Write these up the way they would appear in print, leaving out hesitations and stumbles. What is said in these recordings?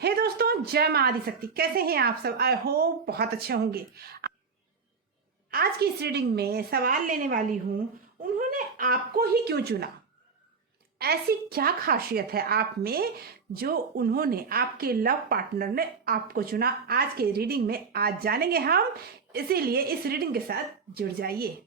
हे दोस्तों, जय मां आदिशक्ति। कैसे हैं आप सब? आई होप बहुत अच्छे होंगे। आज की इस रीडिंग में सवाल लेने वाली हूं, उन्होंने आपको ही क्यों चुना? ऐसी क्या खासियत है आप में जो उन्होंने, आपके लव पार्टनर ने आपको चुना? आज के रीडिंग में आज जानेंगे हम, इसीलिए इस रीडिंग के साथ जुड़ जाइए।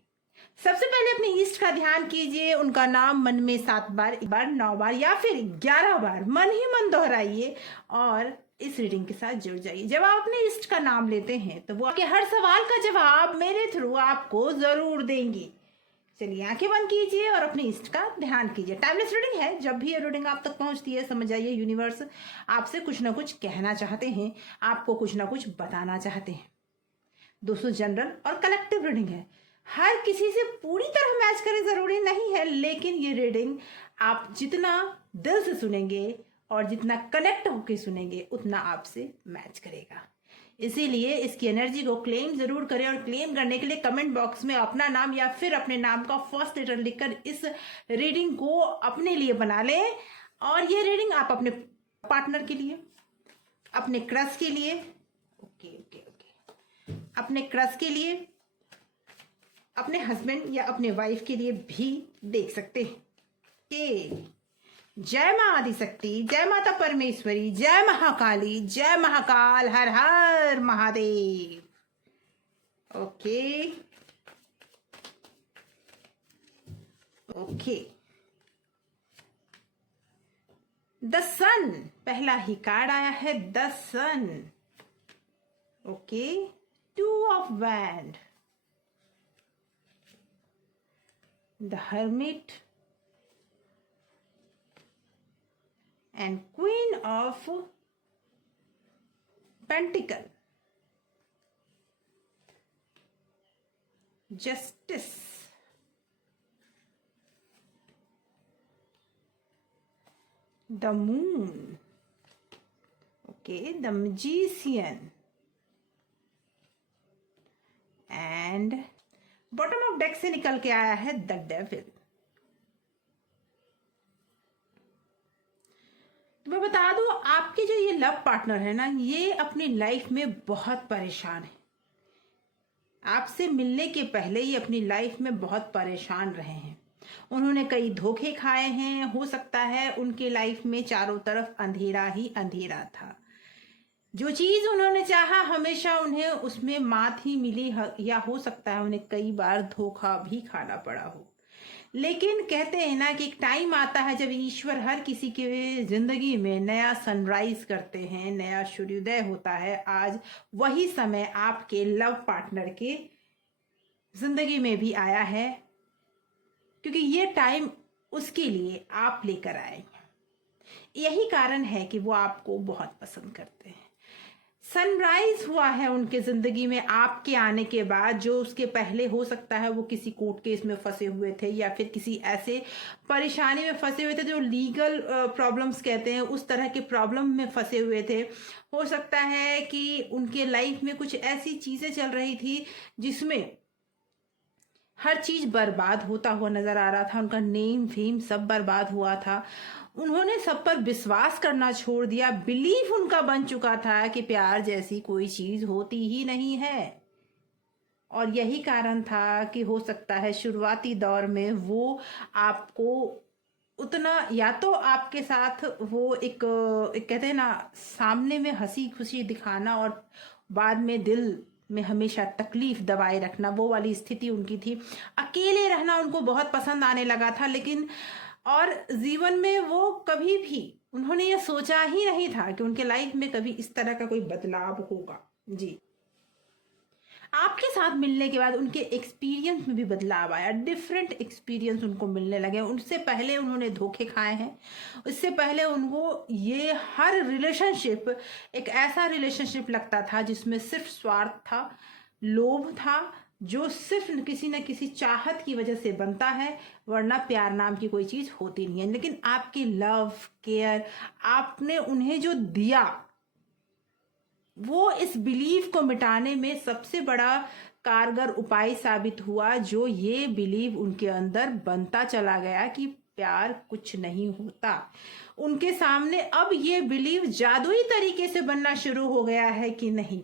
सबसे पहले अपने इष्ट का ध्यान कीजिए। उनका नाम मन में 7 बार, 1 बार, 9 बार या फिर 11 बार मन ही मन दोहराइए और इस रीडिंग के साथ जुड़ जाइए। जब आप अपने इष्ट का नाम लेते हैं तो वो आपके हर सवाल का जवाब मेरे थ्रू आपको जरूर देंगी। चलिए आंखें बंद कीजिए और अपने इष्ट का ध्यान कीजिए। टाइमलेस रीडिंग है। जब भी ये रीडिंग आप तक पहुंचती है, समझ जाइए यूनिवर्स आपसे कुछ ना कुछ कहना चाहते हैं, आपको कुछ ना कुछ बताना चाहते हैं। दोस्तों, जनरल और कलेक्टिव रीडिंग है। हर किसी से पूरी तरह मैच करे जरूरी नहीं है, लेकिन ये रीडिंग आप जितना दिल से सुनेंगे और जितना कनेक्ट होकर सुनेंगे उतना आपसे मैच करेगा। इसीलिए इसकी एनर्जी को क्लेम जरूर करें और क्लेम करने के लिए कमेंट बॉक्स में अपना नाम या फिर अपने नाम का फर्स्ट लेटर लिखकर इस रीडिंग को अपने लिए बना लें। और ये रीडिंग आप अपने पार्टनर के लिए, अपने क्रश के लिए, ओके ओके ओके, अपने क्रश के लिए, अपने हस्बैंड या अपने वाइफ के लिए भी देख सकते हैं। जय मां आदिशक्ति, जय माता परमेश्वरी, जय महाकाली, जय महाकाल, हर हर Mahadev. Okay okay, the sun, पहला ही कार्ड आया है the sun. Okay, 2 of wand, the hermit and queen of pentacle, justice, the moon, okay, the magician and bottom of deck से निकल के आया है द डेविल। तो मैं बता दूं, आपके जो ये लव पार्टनर है ना, ये अपनी लाइफ में बहुत परेशान है। आपसे मिलने के पहले ही अपनी लाइफ में बहुत परेशान रहे हैं। उन्होंने कई धोखे खाए हैं। हो सकता है उनके लाइफ में चारों तरफ अंधेरा ही अंधेरा था। जो चीज उन्होंने चाहा हमेशा उन्हें उसमें मात ही मिली, या हो सकता है उन्हें कई बार धोखा भी खाना पड़ा हो। लेकिन कहते हैं ना कि एक टाइम आता है जब ईश्वर हर किसी के जिंदगी में नया सनराइज करते हैं, नया सूर्योदय होता है। आज वही समय आपके लव पार्टनर के जिंदगी में भी आया है, क्योंकि ये टाइम उसके लिए आप लेकर आए। यही कारण है कि वो आपको बहुत पसंद करते हैं। सनराइज हुआ है उनके जिंदगी में आपके आने के बाद। जो उसके पहले हो सकता है वो किसी कोर्ट केस में फंसे हुए थे या फिर किसी ऐसे परेशानी में फंसे हुए थे जो लीगल प्रॉब्लम्स कहते हैं, उस तरह के प्रॉब्लम में फंसे हुए थे। हो सकता है कि उनके लाइफ में कुछ ऐसी चीजें चल रही थी जिसमें हर चीज बर्बाद होता हुआ नजर आ रहा था। उनका नेम फेम सब बर्बाद हुआ था। उन्होंने सब पर विश्वास करना छोड़ दिया। बिलीफ उनका बन चुका था कि प्यार जैसी कोई चीज होती ही नहीं है। और यही कारण था कि हो सकता है शुरुआती दौर में वो आपको उतना, या तो आपके साथ वो एक कहते हैं ना, सामने में हंसी खुशी दिखाना और बाद में दिल में हमेशा तकलीफ दबाए रखना, वो वाली स्थिति उनकी थी। अकेले रहना उनको बहुत पसंद आने लगा था। लेकिन और जीवन में वो कभी भी उन्होंने ये सोचा ही नहीं था कि उनके लाइफ में कभी इस तरह का कोई बदलाव होगा। जी, आपके साथ मिलने के बाद उनके एक्सपीरियंस में भी बदलाव आया। डिफरेंट एक्सपीरियंस उनको मिलने लगे। उनसे पहले उन्होंने धोखे खाए हैं। उससे पहले उनको ये हर रिलेशनशिप एक ऐसा रिलेशनशिप लगता था जिसमें सिर्फ स्वार्थ था, लोभ था, जो सिर्फ किसी न किसी चाहत की वजह से बनता है, वरना प्यार नाम की कोई चीज होती नहीं है। लेकिन आपकी लव, केयर, आपने उन्हें जो दिया, वो इस बिलीव को मिटाने में सबसे बड़ा कारगर उपाय साबित हुआ। जो ये बिलीव उनके अंदर बनता चला गया कि प्यार कुछ नहीं होता। उनके सामने अब ये बिलीव जादुई तरीके से बनना शुरू हो गया है कि नहीं,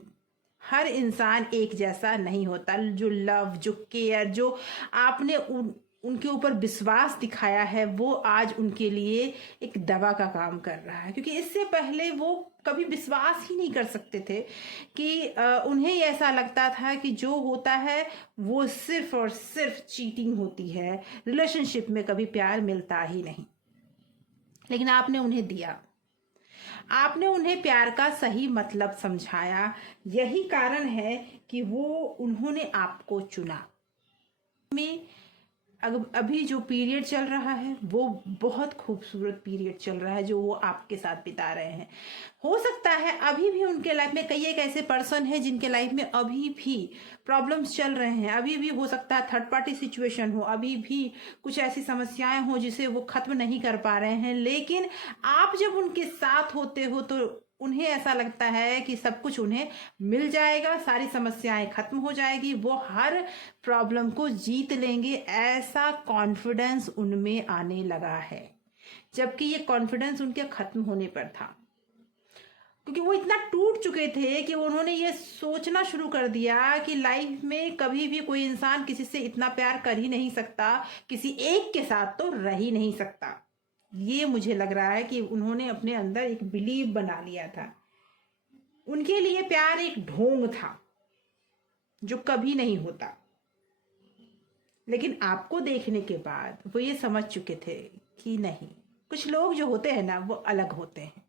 हर इंसान एक जैसा नहीं होता। जो लव, जो केयर, जो आपने उनके ऊपर विश्वास दिखाया है, वो आज उनके लिए एक दवा का काम कर रहा है। क्योंकि इससे पहले वो कभी विश्वास ही नहीं कर सकते थे कि उन्हें ऐसा लगता था कि जो होता है वो सिर्फ और सिर्फ चीटिंग होती है, रिलेशनशिप में कभी प्यार मिलता ही नहीं। लेकिन आपने उन्हें दिया, आपने उन्हें प्यार का सही मतलब समझाया। यही कारण है कि उन्होंने आपको चुना। में अभी जो पीरियड चल रहा है वो बहुत खूबसूरत पीरियड चल रहा है जो वो आपके साथ बिता रहे हैं। हो सकता है अभी भी उनके लाइफ में कई एक ऐसे पर्सन है जिनके लाइफ में अभी भी प्रॉब्लम्स चल रहे हैं, अभी भी हो सकता है थर्ड पार्टी सिचुएशन हो, अभी भी कुछ ऐसी समस्याएं हो जिसे वो खत्म नहीं कर पा रहे हैं। लेकिन आप जब उनके साथ होते हो तो उन्हें ऐसा लगता है कि सब कुछ उन्हें मिल जाएगा, सारी समस्याएं खत्म हो जाएगी, वो हर प्रॉब्लम को जीत लेंगे, ऐसा कॉन्फिडेंस उनमें आने लगा है। जबकि ये कॉन्फिडेंस उनके खत्म होने पर था, क्योंकि वो इतना टूट चुके थे कि उन्होंने ये सोचना शुरू कर दिया कि लाइफ में कभी भी कोई इंसान किसी से इतना प्यार कर ही नहीं सकता, किसी एक के साथ तो रह ही नहीं सकता। ये मुझे लग रहा है कि उन्होंने अपने अंदर एक बिलीव बना लिया था। उनके लिए प्यार एक ढोंग था जो कभी नहीं होता। लेकिन आपको देखने के बाद वो ये समझ चुके थे कि नहीं, कुछ लोग जो होते हैं ना वो अलग होते हैं।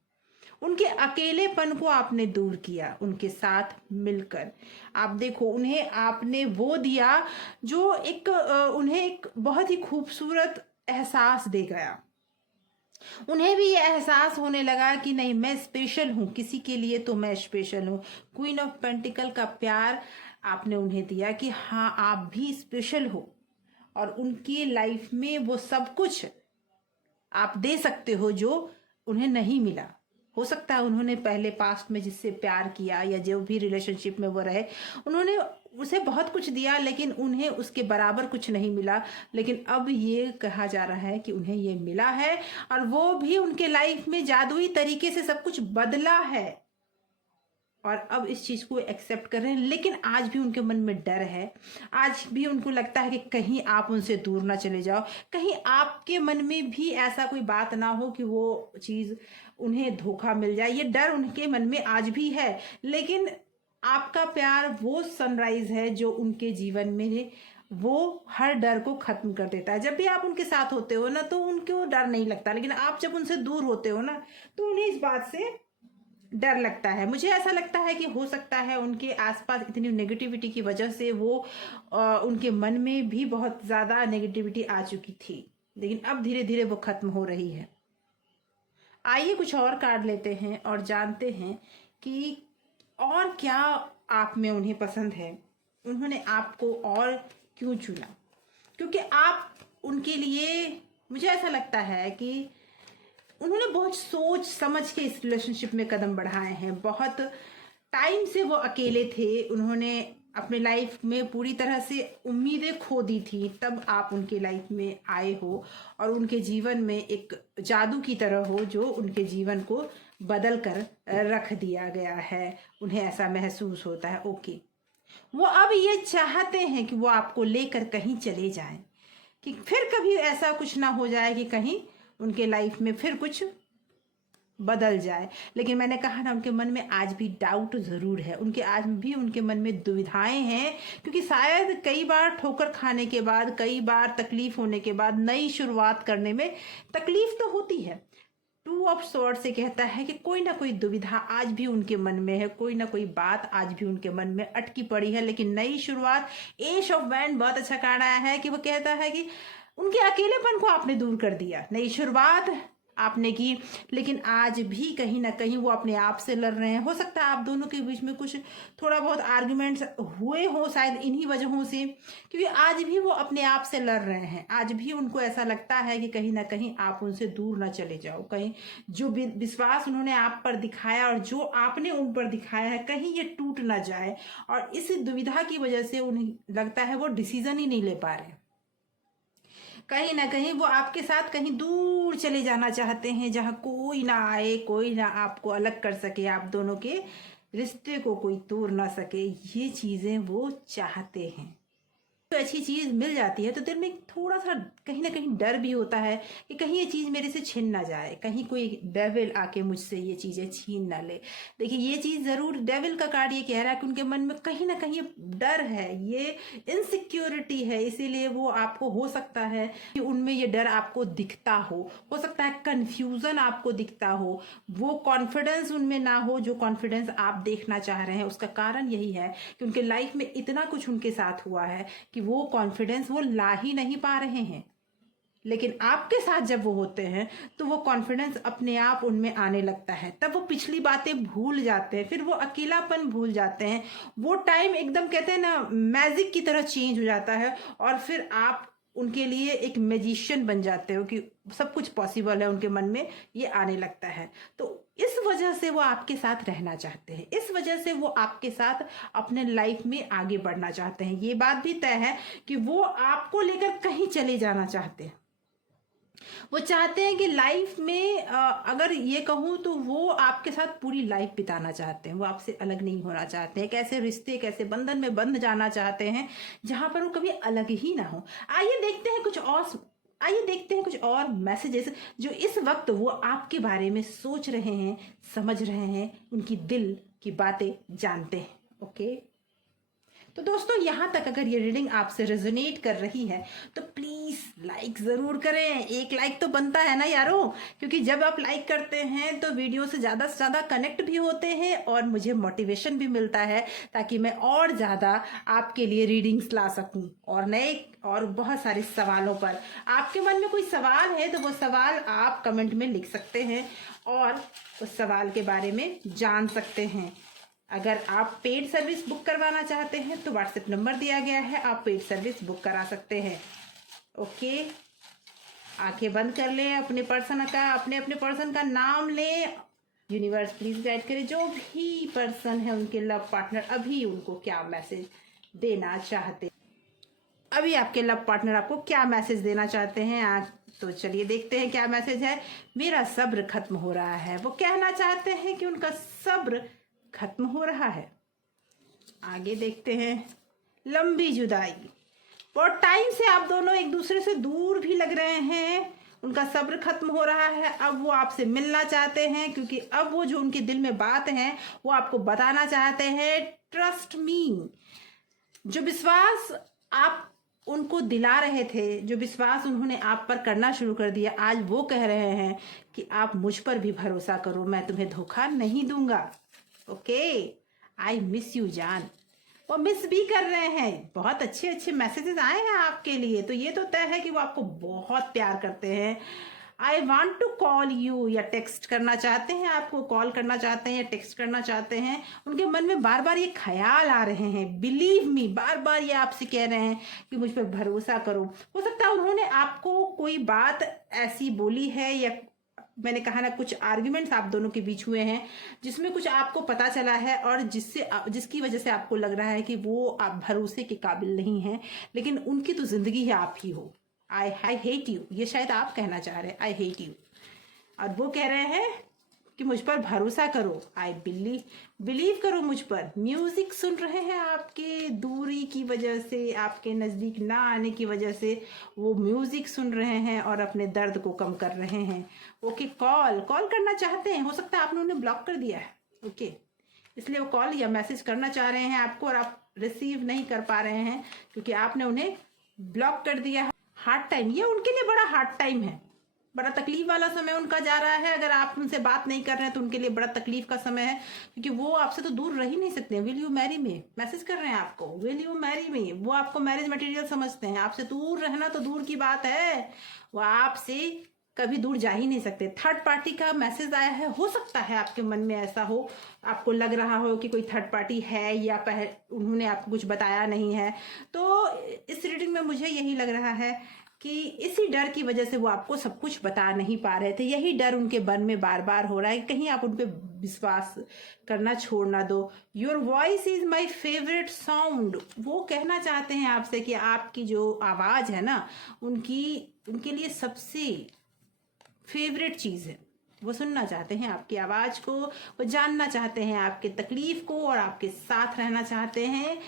उनके अकेलेपन को आपने दूर किया, उनके साथ मिलकर। आप देखो, उन्हें आपने वो दिया जो उन्हें एक बहुत ही खूबसूरत एहसास दे गया। उन्हें भी ये एहसास होने लगा कि नहीं, मैं स्पेशल हूं, किसी के लिए तो मैं स्पेशल हूं। क्वीन ऑफ पेंटिकल का प्यार आपने उन्हें दिया कि हाँ, आप भी स्पेशल हो और उनकी लाइफ में वो सब कुछ आप दे सकते हो जो उन्हें नहीं मिला। हो सकता है उन्होंने पहले पास्ट में जिससे प्यार किया या जो भी रिलेशनशिप में वो रहे, उन्होंने उसे बहुत कुछ दिया लेकिन उन्हें उसके बराबर कुछ नहीं मिला। लेकिन अब ये कहा जा रहा है कि उन्हें ये मिला है और वो भी उनके लाइफ में जादुई तरीके से सब कुछ बदला है और अब इस चीज को एक्सेप्ट कर रहे हैं। लेकिन आज भी उनके मन में डर है, आज भी उनको लगता है कि कहीं आप उनसे दूर ना चले जाओ, कहीं आपके मन में भी ऐसा कोई बात ना हो कि वो चीज उन्हें धोखा मिल जाए। ये डर उनके मन में आज भी है। लेकिन आपका प्यार वो सनराइज है जो उनके जीवन में वो हर डर को खत्म कर देता है। जब भी आप उनके साथ होते हो ना तो उनको डर नहीं लगता, लेकिन आप जब उनसे दूर होते हो ना तो उन्हें इस बात से डर लगता है। मुझे ऐसा लगता है कि हो सकता है उनके आसपास इतनी नेगेटिविटी की वजह से वो उनके मन में भी बहुत ज्यादा नेगेटिविटी आ चुकी थी, लेकिन अब धीरे धीरे वो खत्म हो रही है। आइए कुछ और कार्ड लेते हैं और जानते हैं कि और क्या आप में उन्हें पसंद है, उन्होंने आपको और क्यों चुना। क्योंकि आप उनके लिए, मुझे ऐसा लगता है कि उन्होंने बहुत सोच समझ के इस रिलेशनशिप में कदम बढ़ाए हैं। बहुत टाइम से वो अकेले थे, उन्होंने अपने लाइफ में पूरी तरह से उम्मीदें खो दी थी, तब आप उनके लाइफ में आए हो और उनके जीवन में एक जादू की तरह हो जो उनके जीवन को बदल कर रख दिया गया है। उन्हें ऐसा महसूस होता है ओके, वो अब ये चाहते हैं कि वो आपको लेकर कहीं चले जाएं, कि फिर कभी ऐसा कुछ ना हो जाए कि कहीं उनके लाइफ में फिर कुछ बदल जाए। लेकिन मैंने कहा ना, उनके मन में आज भी डाउट जरूर है, आज भी उनके मन में दुविधाएं हैं, क्योंकि शायद कई बार ठोकर खाने के बाद, कई बार तकलीफ होने के बाद नई शुरुआत करने में तकलीफ तो होती है। टू ऑफ स्वॉर्ड से कहता है कि कोई ना कोई दुविधा आज भी उनके मन में है, कोई ना कोई बात आज भी उनके मन में अटकी पड़ी है। लेकिन नई शुरुआत, एज ऑफ वैंड बहुत अच्छा कार्ड आया है कि वो कहता है कि उनके अकेलेपन को आपने दूर कर दिया, नई शुरुआत आपने की, लेकिन आज भी कहीं ना कहीं वो अपने आप से लड़ रहे हैं। हो सकता है आप दोनों के बीच में कुछ थोड़ा बहुत आर्ग्यूमेंट्स हुए हो, शायद इन्हीं वजहों से, क्योंकि आज भी वो अपने आप से लड़ रहे हैं। आज भी उनको ऐसा लगता है कि कहीं ना कहीं आप उनसे दूर ना चले जाओ, कहीं जो विश्वास उन्होंने आप पर दिखाया और जो आपने उन पर दिखाया है, कहीं ये टूट ना जाए। और इस दुविधा की वजह से उन्हें लगता है वो डिसीजन ही नहीं ले पा रहे। कहीं ना कहीं वो आपके साथ कहीं दूर चले जाना चाहते हैं, जहां कोई ना आए, कोई ना आपको अलग कर सके, आप दोनों के रिश्ते को कोई तोड़ ना सके। ये चीजें वो चाहते हैं। तो अच्छी चीज मिल जाती है तो दिल में थोड़ा सा कहीं ना कहीं डर भी होता है कि कहीं ये चीज मेरे से छिन ना जाए, कहीं कोई डेविल आके मुझसे ये चीजें छीन ना ले। देखिए ये चीज जरूर, डेविल का कार्ड ये कह रहा है कि उनके मन में कहीं ना कहीं डर है, ये इनसिक्योरिटी है, इसीलिए वो आपको, हो सकता है कि उनमें ये डर आपको दिखता हो सकता है कंफ्यूजन आपको दिखता हो, वो कॉन्फिडेंस उनमें ना हो जो कॉन्फिडेंस आप देखना चाह रहे हैं। उसका कारण यही है कि उनके लाइफ में इतना कुछ उनके साथ हुआ है कि वो कॉन्फिडेंस वो ला ही नहीं पा रहे हैं। लेकिन आपके साथ जब वो होते हैं तो वो कॉन्फिडेंस अपने आप उनमें आने लगता है, तब वो पिछली बातें भूल जाते हैं, फिर वो अकेलापन भूल जाते हैं। वो टाइम एकदम कहते हैं ना मैजिक की तरह चेंज हो जाता है, और फिर आप उनके लिए एक मैजिशियन बन जाते हो कि सब कुछ पॉसिबल है, उनके मन में ये आने लगता है। तो इस वजह से वो आपके साथ रहना चाहते हैं, इस वजह से वो आपके साथ अपने लाइफ में आगे बढ़ना चाहते हैं। ये बात भी तय है कि वो आपको लेकर कहीं चले जाना चाहते हैं। वो चाहते हैं कि लाइफ में अगर ये कहूँ तो वो आपके साथ पूरी लाइफ बिताना चाहते हैं, वो आपसे अलग नहीं होना चाहते हैं। एक ऐसे रिश्ते, एक ऐसे बंधन में बंध जाना चाहते हैं जहां पर वो कभी अलग ही ना हो। आइए देखते हैं कुछ और मैसेजेस जो इस वक्त वो आपके बारे में सोच रहे हैं, समझ रहे हैं, उनकी दिल की बातें जानते हैं। ओके, तो दोस्तों यहां तक अगर ये रीडिंग आपसे रेजोनेट कर रही है तो प्लीज लाइक जरूर करें। एक लाइक तो बनता है ना यारों, क्योंकि जब आप लाइक करते हैं तो वीडियो से ज्यादा कनेक्ट भी होते हैं और मुझे मोटिवेशन भी मिलता है, ताकि मैं और ज्यादा आपके लिए रीडिंग्स ला सकूं और नए और बहुत सारे सवालों पर। आपके मन में कोई सवाल है तो वो सवाल आप कमेंट में लिख सकते हैं और उस सवाल के बारे में जान सकते हैं। अगर आप पेड सर्विस बुक करवाना चाहते हैं तो व्हाट्सएप नंबर दिया गया है, आप पेड सर्विस बुक करा सकते हैं। ओके, आंखें बंद कर लें, अपने अपने पर्सन का नाम लें। यूनिवर्स प्लीज गाइड करे जो भी पर्सन है, उनके लव पार्टनर अभी उनको क्या मैसेज देना चाहते हैं, अभी आपके लव पार्टनर आपको क्या मैसेज देना चाहते हैं। तो चलिए देखते हैं क्या मैसेज है। मेरा सब्र खत्म हो रहा है, वो कहना चाहते हैं कि उनका सब्र खत्म हो रहा है। आगे देखते हैं, लंबी जुदाई, बहुत टाइम से आप दोनों एक दूसरे से दूर भी लग रहे हैं, उनका सब्र खत्म हो रहा है। अब वो आपसे मिलना चाहते हैं, क्योंकि अब वो जो उनके दिल में बात है वो आपको बताना चाहते हैं। ट्रस्ट मी, जो विश्वास आप उनको दिला रहे थे, जो विश्वास उन्होंने आप पर करना शुरू कर दिया, आज वो कह रहे हैं कि आप मुझ पर भी भरोसा करो, मैं तुम्हें धोखा नहीं दूंगा। ओके, आई मिस यू जान। वो मिस भी कर रहे हैं, बहुत अच्छे अच्छे मैसेजेस आए हैं आपके लिए, तो ये तो तय है कि वो आपको बहुत प्यार करते हैं। I want to call you, या टेक्स्ट करना चाहते हैं, आपको कॉल करना चाहते हैं या टेक्स्ट करना चाहते हैं। उनके मन में बार बार ये ख्याल आ रहे हैं, बिलीव मी, बार बार ये आपसे कह रहे हैं कि मुझ पर भरोसा करो। हो सकता है उन्होंने आपको कोई बात ऐसी बोली है, या मैंने कहा ना कुछ आर्ग्यूमेंट्स आप दोनों के बीच हुए हैं जिसमें कुछ आपको पता चला है, और जिसकी वजह से आपको लग रहा है कि वो आप भरोसे के काबिल नहीं हैं, लेकिन उनकी तो जिंदगी है, आप ही हो। आई हेट यू, ये शायद आप कहना चाह रहे हैं, आई हेट यू, और वो कह रहे हैं कि मुझ पर भरोसा करो, आई बिलीव करो मुझ पर। म्यूजिक सुन रहे हैं, आपके दूरी की वजह से, आपके नज़दीक ना आने की वजह से वो म्यूजिक सुन रहे हैं और अपने दर्द को कम कर रहे हैं। ओके, कॉल करना चाहते हैं, हो सकता है आपने उन्हें ब्लॉक कर दिया है। ओके, इसलिए वो कॉल या मैसेज करना चाह रहे हैं आपको, और आप रिसीव नहीं कर पा रहे हैं क्योंकि आपने उन्हें ब्लॉक कर दिया है। हार्ड टाइम, ये उनके लिए बड़ा हार्ड टाइम है, बड़ा तकलीफ वाला समय उनका जा रहा है। अगर आप उनसे बात नहीं कर रहे हैं तो उनके लिए बड़ा तकलीफ का समय है, क्योंकि वो आपसे तो दूर रह ही नहीं सकते। Will you marry me message कर रहे हैं आपको, विल यू मैरी मी, वो आपको मैरिज मटेरियल समझते हैं। आपसे दूर रहना तो दूर की बात है, वो आपसे कभी दूर जा ही नहीं सकते। थर्ड पार्टी का मैसेज आया है, हो सकता है आपके मन में ऐसा हो, आपको लग रहा हो कि कोई थर्ड पार्टी है, या उन्होंने आपको कुछ बताया नहीं है। तो इस रीडिंग में मुझे यही लग रहा है कि इसी डर की वजह से वो आपको सब कुछ बता नहीं पा रहे थे। यही डर उनके मन में बार बार हो रहा है, कहीं आप उन पे विश्वास करना छोड़ ना दो। Your voice is my favourite sound, वो कहना चाहते हैं आपसे कि आपकी जो आवाज़ है ना, उनके लिए सबसे फेवरेट चीज़ है। वो सुनना चाहते हैं आपकी आवाज़ को, वो जानना चाहते हैं आपके तकलीफ को और आपके साथ रहना चाहते हैं।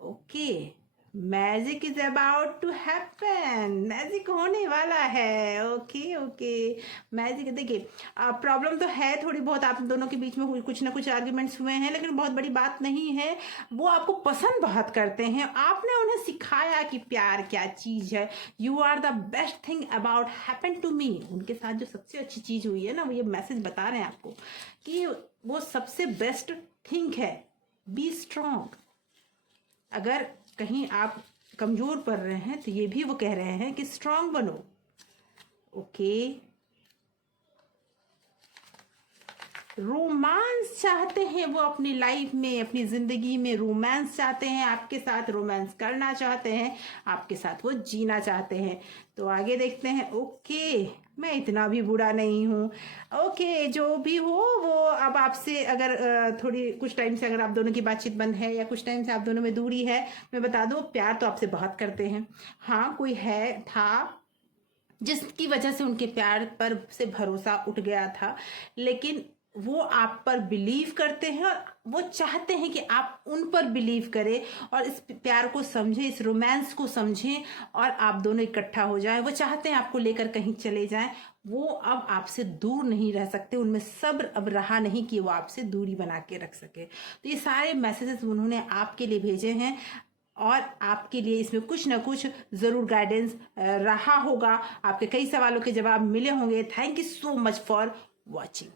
Okay, magic is about to happen, magic होने वाला है। Okay okay, magic. देखिए, प्रॉब्लम तो है थोड़ी बहुत, आप दोनों के बीच में कुछ ना कुछ आर्ग्यूमेंट्स हुए हैं, लेकिन बहुत बड़ी बात नहीं है। वो आपको पसंद बहुत करते हैं, आपने उन्हें सिखाया कि प्यार क्या चीज़ है। You are the best thing about happen to me. उनके साथ जो सबसे अच्छी चीज़ हुई है ना, वो ये मैसेज बता रहे हैं आपको कि वो सबसे बेस्ट थिंग है। Be strong. अगर कहीं आप कमजोर पड़ रहे हैं तो ये भी वो कह रहे हैं कि स्ट्रांग बनो। ओके, रोमांस चाहते हैं वो अपनी लाइफ में, अपनी जिंदगी में रोमांस चाहते हैं, आपके साथ रोमांस करना चाहते हैं, आपके साथ वो जीना चाहते हैं। तो आगे देखते हैं। ओके, मैं इतना भी बुरा नहीं हूँ। ओके, जो भी हो वो अब आपसे अगर थोड़ी कुछ टाइम से अगर आप दोनों की बातचीत बंद है या कुछ टाइम से आप दोनों में दूरी है, मैं बता दूँ प्यार तो आपसे बहुत करते हैं। हाँ, कोई है था जिसकी वजह से उनके प्यार पर से भरोसा उठ गया था, लेकिन वो आप पर बिलीव करते हैं और वो चाहते हैं कि आप उन पर बिलीव करें और इस प्यार को समझें, इस रोमांस को समझें और आप दोनों इकट्ठा हो जाएं। वो चाहते हैं आपको लेकर कहीं चले जाएं। वो अब आपसे दूर नहीं रह सकते, उनमें सब्र अब रहा नहीं कि वो आपसे दूरी बना के रख सके। तो ये सारे मैसेजेस उन्होंने आपके लिए भेजे हैं और आपके लिए इसमें कुछ ना कुछ ज़रूर गाइडेंस रहा होगा। आपके कई सवालों के जवाब मिले होंगे। Thank you so much for watching.